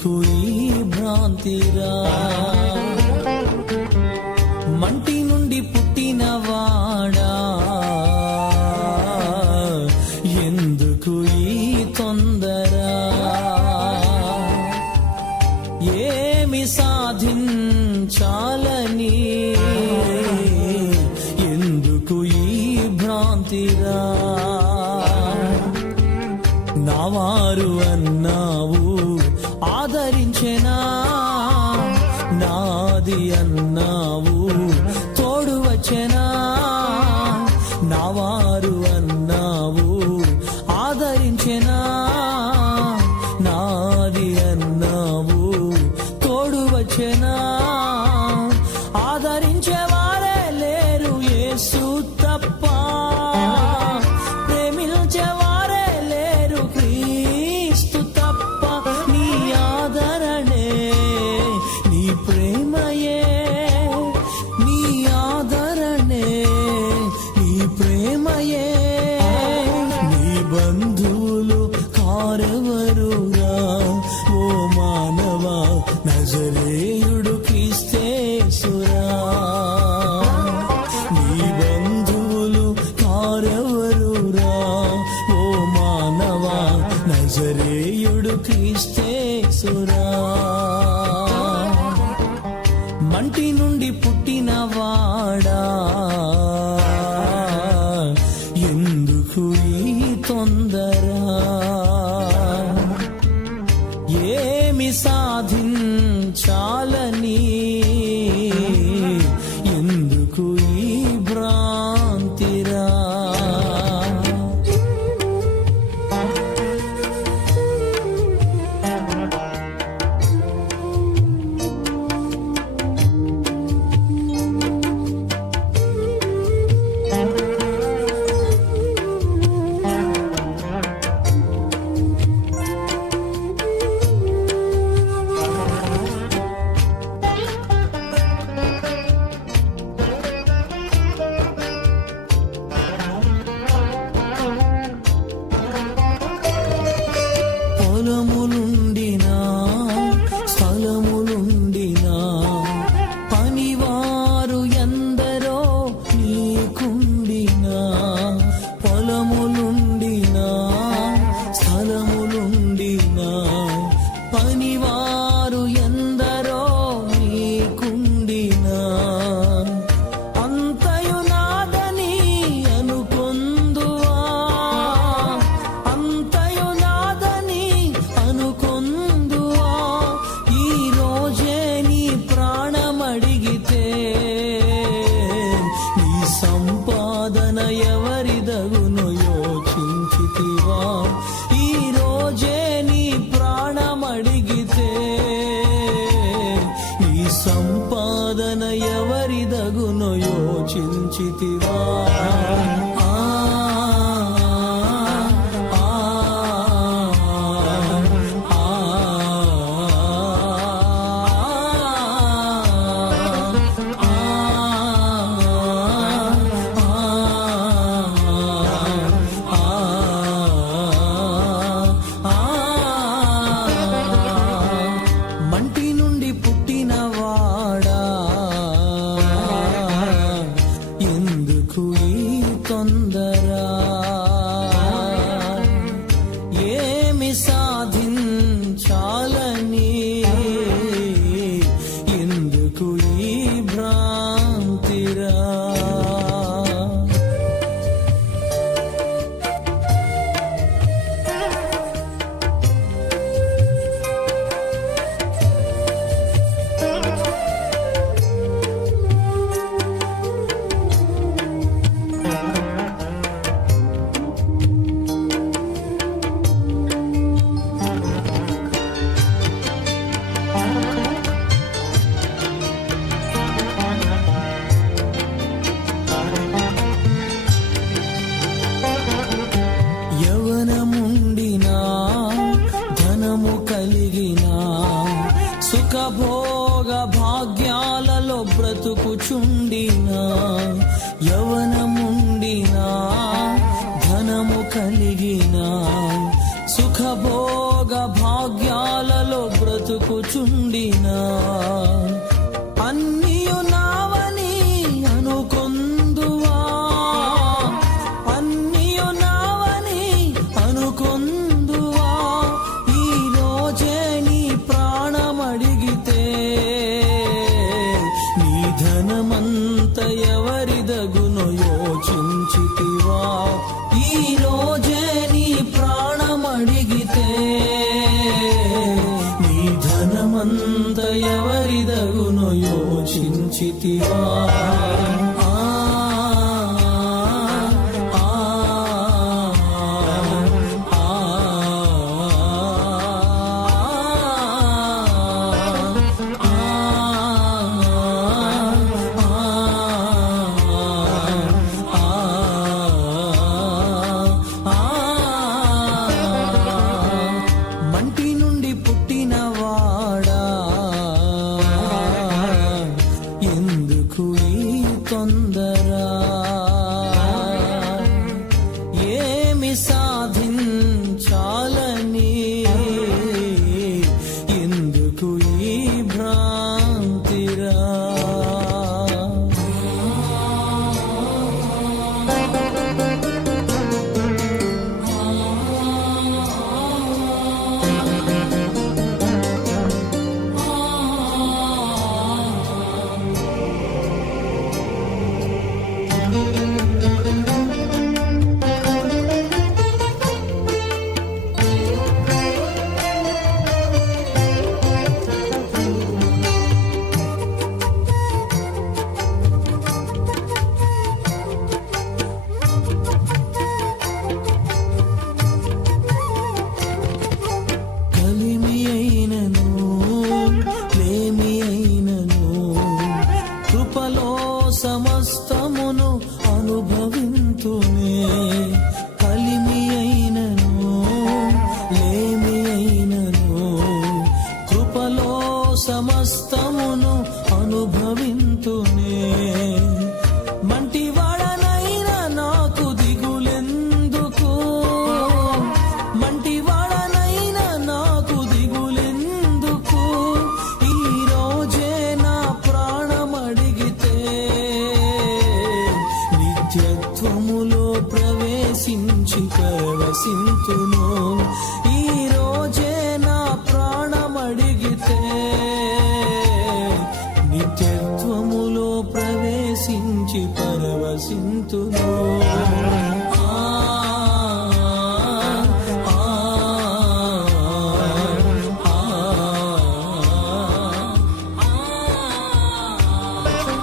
నీకు భ్రాంతిరా. మంటి నుండి పుట్టినవాడా ఎందుకు ఈ తొందరా? ఏమి సాధించాలని? ఎందుకు ఈ భ్రాంతిరా? నావారు అన్నావు అంచెనా నాది అన్నావు తోడు వచ్చెనా? నా వారు అన్నావు ఆదరించెనా? ఏమి సాధించాలని? దూరములు Under. 的我。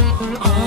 Oh.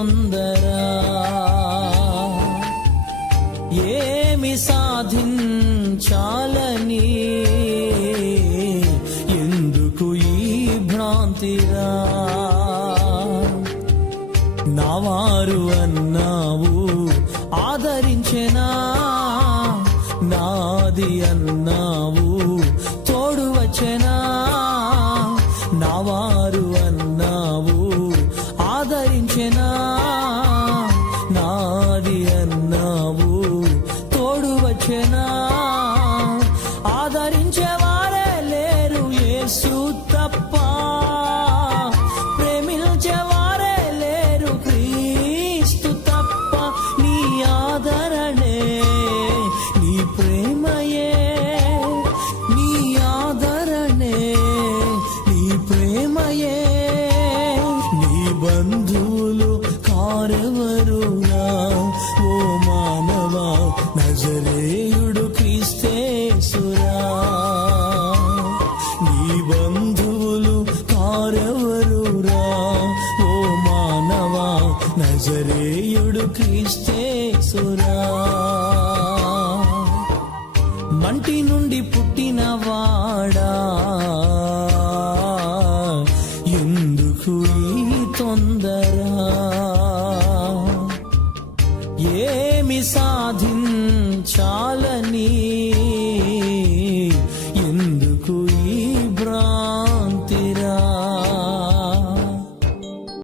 పొందరా ఏమి సాధించాలని? ఎందుకు ఈ భ్రాంతిరా? నావారు అన్నావు ఆదరించెనా? నాది అన్నావు తోడు వచ్చెనా? triste.